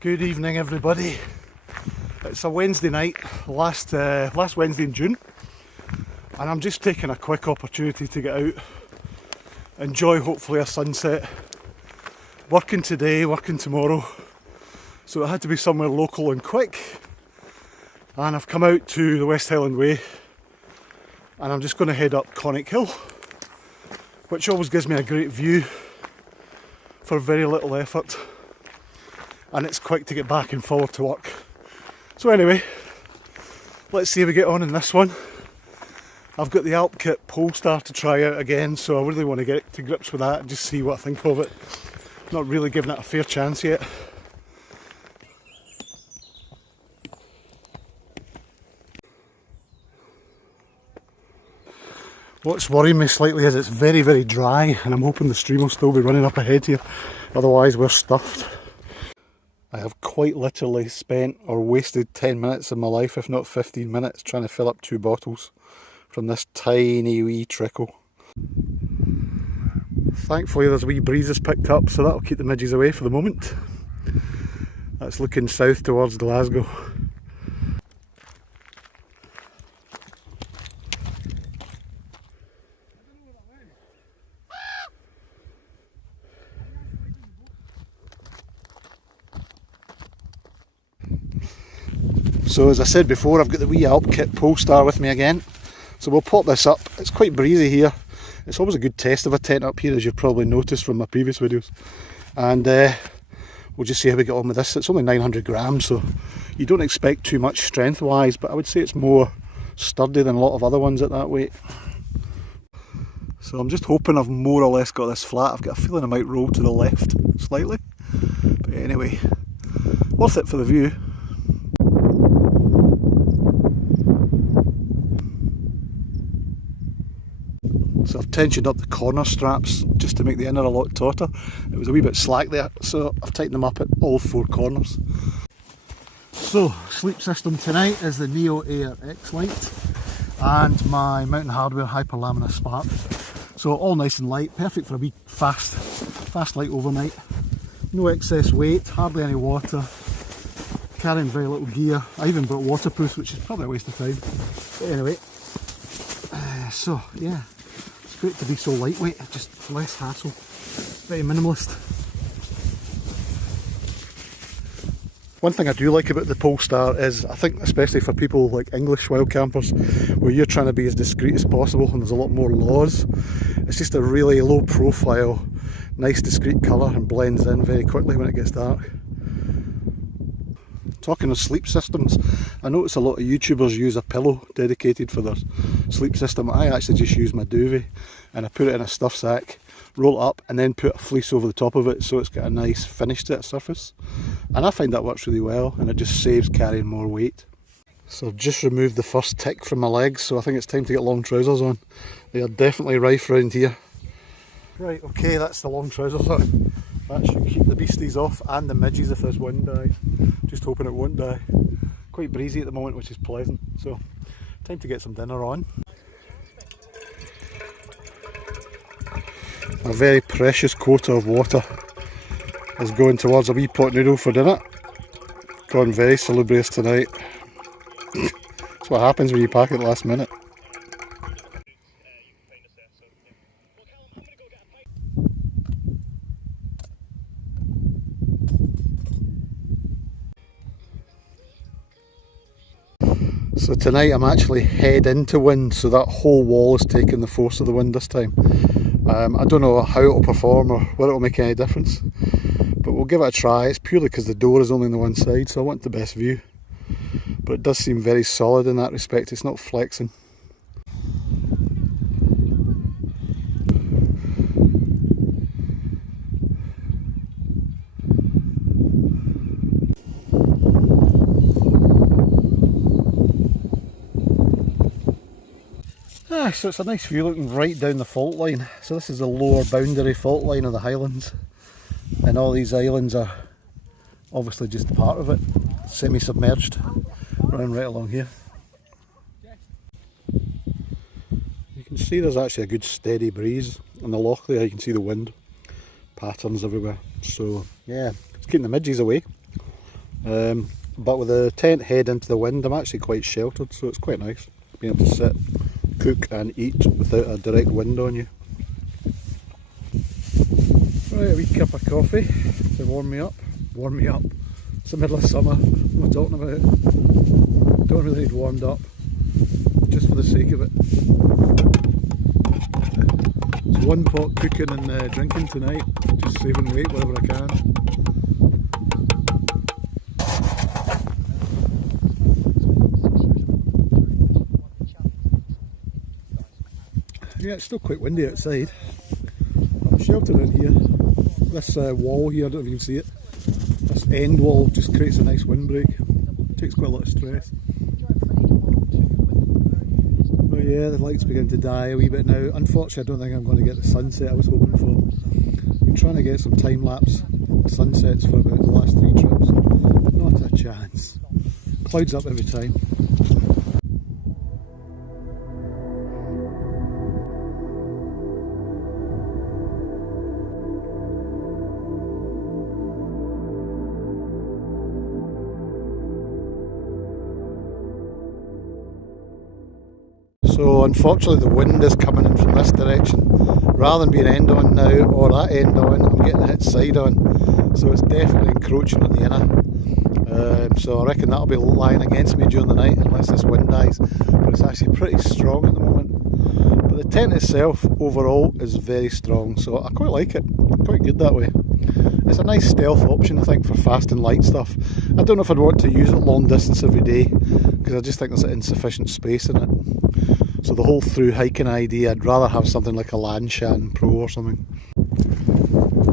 Good evening, everybody. It's a Wednesday night, last Wednesday in June, and I'm just taking a quick opportunity to get out, enjoy hopefully a sunset. Working today, working tomorrow, so it had to be somewhere local and quick. And I've come out to the West Highland way, and I'm just going to head up Conic Hill, which always gives me a great view for very little effort. And it's quick to get back and forward to work. So anyway, let's see how we get on in this one. I've got the Alpkit Polestar to try out again, so I really want to get to grips with that and just see what I think of it. Not really giving it a fair chance yet. What's worrying me slightly is it's very, very dry, and I'm hoping the stream will still be running up ahead here, otherwise we're stuffed. I have quite literally spent or wasted 10 minutes of my life, if not 15 minutes, trying to fill up 2 bottles from this tiny wee trickle. Thankfully there's a wee breeze that's picked up, so that'll keep the midges away for the moment. That's looking south towards Glasgow. So as I said before, I've got the wee Alpkit Polestar with me again. So we'll pop this up. It's quite breezy here. It's always a good test of a tent up here, as you've probably noticed from my previous videos. And we'll just see how we get on with this. It's only 900 grams, so you don't expect too much strength wise, but I would say it's more sturdy than a lot of other ones at that weight. So I'm just hoping I've more or less got this flat. I've got a feeling I might roll to the left slightly. But anyway, worth it for the view. So I've tensioned up the corner straps just to make the inner a lot tauter. It was a wee bit slack there, so I've tightened them up at all 4 corners. So, sleep system tonight is the Neo Air X-Lite and my Mountain Hardwear Hyperlamina Spark. So all nice and light, perfect for a wee fast light overnight. No excess weight, hardly any water, carrying very little gear. I even brought waterproofs, which is probably a waste of time. But anyway, so yeah. Great to be so lightweight, just less hassle, very minimalist. One thing I do like about the Polestar is, I think especially for people like English wild campers, where you're trying to be as discreet as possible and there's a lot more laws, it's just a really low profile, nice discreet colour and blends in very quickly when it gets dark. Talking of sleep systems, I notice a lot of YouTubers use a pillow dedicated for their sleep system. I actually just use my duvet and I put it in a stuff sack, roll it up and then put a fleece over the top of it so it's got a nice finish to its surface. And I find that works really well and it just saves carrying more weight. So I've just removed the first tick from my legs, so I think it's time to get long trousers on. They are definitely rife around here. Right, okay, that's the long trousers on. That should keep the beasties off and the midges if this wind dies. Just hoping it won't die. Quite breezy at the moment, which is pleasant. So, time to get some dinner on. A very precious quota of water is going towards a wee pot noodle for dinner. Gone very salubrious tonight. That's what happens when you pack it last minute. So tonight I'm actually head into wind, so that whole wall is taking the force of the wind this time. I don't know how it'll perform or whether it'll make any difference, but we'll give it a try. It's purely because the door is only on the one side, so I want the best view. But it does seem very solid in that respect, it's not flexing. So it's a nice view looking right down the fault line. So this is the lower boundary fault line of the Highlands, and all these islands are obviously just part of it, semi-submerged, running right along here. You can see there's actually a good steady breeze on the Loch there. You can see the wind patterns everywhere, so yeah, it's keeping the midges away. But with the tent head into the wind, I'm actually quite sheltered, so it's quite nice being able to sit, cook and eat without a direct wind on you. Right, a wee cup of coffee to warm me up. Warm me up. It's the middle of summer. What am I talking about? Don't really need warmed up, just for the sake of it. It's one pot cooking and drinking tonight, just saving weight wherever I can. Yeah, it's still quite windy outside. I'm sheltered in here. This wall here, I don't know if you can see it. This end wall just creates a nice windbreak. Takes quite a lot of stress. But yeah, the lights begin to die a wee bit now. Unfortunately, I don't think I'm going to get the sunset I was hoping for. I've been trying to get some time-lapse sunsets for about the last 3 trips. Not a chance. Clouds up every time. So unfortunately the wind is coming in from this direction. Rather than being end on now or that end on, I'm getting hit side on. So it's definitely encroaching on the inner. So I reckon that'll be lying against me during the night unless this wind dies. But it's actually pretty strong at the moment. But the tent itself overall is very strong, so I quite like it. Quite good that way. It's a nice stealth option, I think, for fast and light stuff. I don't know if I'd want to use it long distance every day, because I just think there's insufficient space in it. So the whole through hiking idea, I'd rather have something like a Lanshan Pro or something.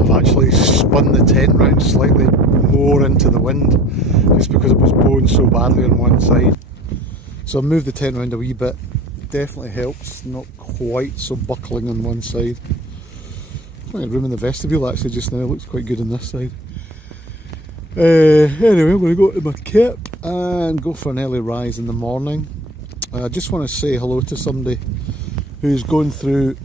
I've actually spun the tent round slightly more into the wind, just because it was blowing so badly on one side. So I moved the tent round a wee bit. Definitely helps, not quite so buckling on one side. I think room in the vestibule actually just now, looks quite good on this side. Anyway, I'm going to go to my kit and go for an early rise in the morning. I just want to say hello to somebody who's going through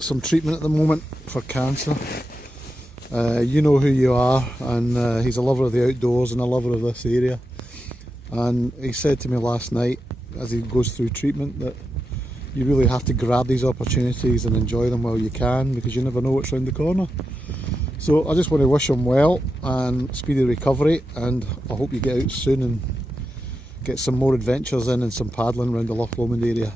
some treatment at the moment for cancer. You know who you are, and he's a lover of the outdoors and a lover of this area. And he said to me last night, as he goes through treatment, that you really have to grab these opportunities and enjoy them while you can, because you never know what's round the corner. So I just want to wish him well and speedy recovery, and I hope you get out soon and get some more adventures in and some paddling around the Loch Lomond area.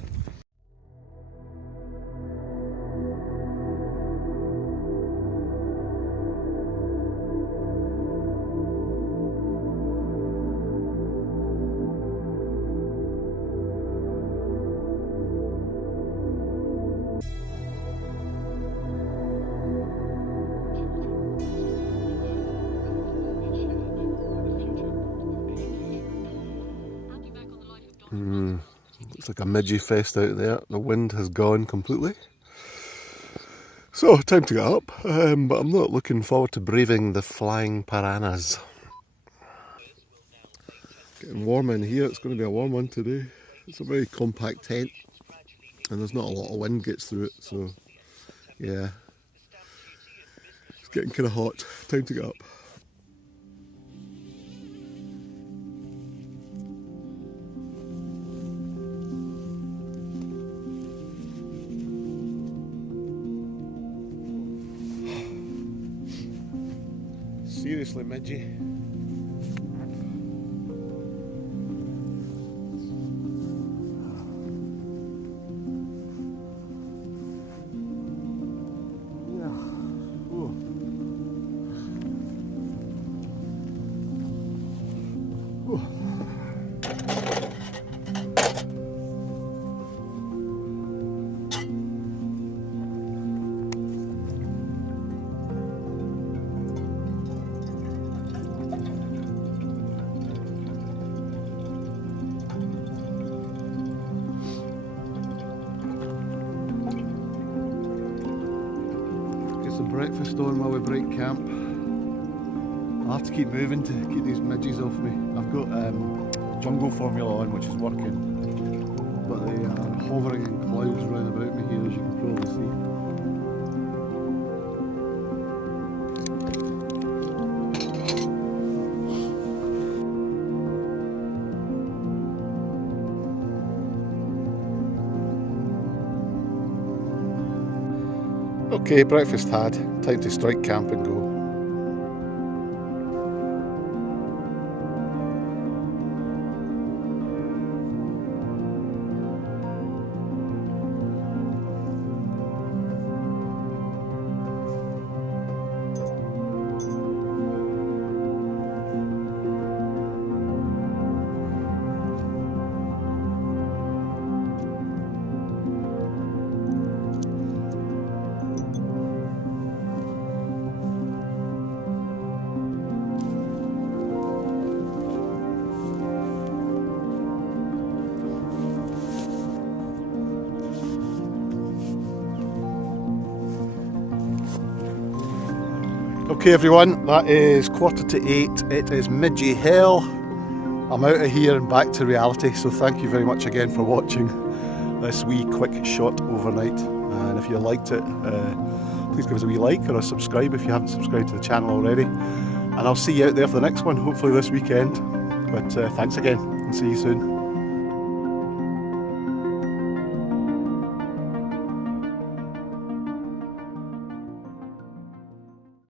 Looks like a midgie fest out there. The wind has gone completely. So, time to get up, but I'm not looking forward to braving the flying piranhas. Getting warm in here, it's going to be a warm one today. It's a very compact tent and there's not a lot of wind gets through it, so yeah. It's getting kind of hot, time to get up. Seriously, midgie. Some breakfast on while we break camp. I'll have to keep moving to keep these midges off me. I've got jungle formula on, which is working, but they are hovering in clouds round about me here, as you can probably see. Okay, breakfast had. Time to strike camp and go. Okay everyone, that is 7:45, it is Midgey Hill. I'm out of here and back to reality, so thank you very much again for watching this wee quick shot overnight. And if you liked it, please give us a wee like or a subscribe if you haven't subscribed to the channel already. And I'll see you out there for the next one, hopefully this weekend. But thanks again and see you soon.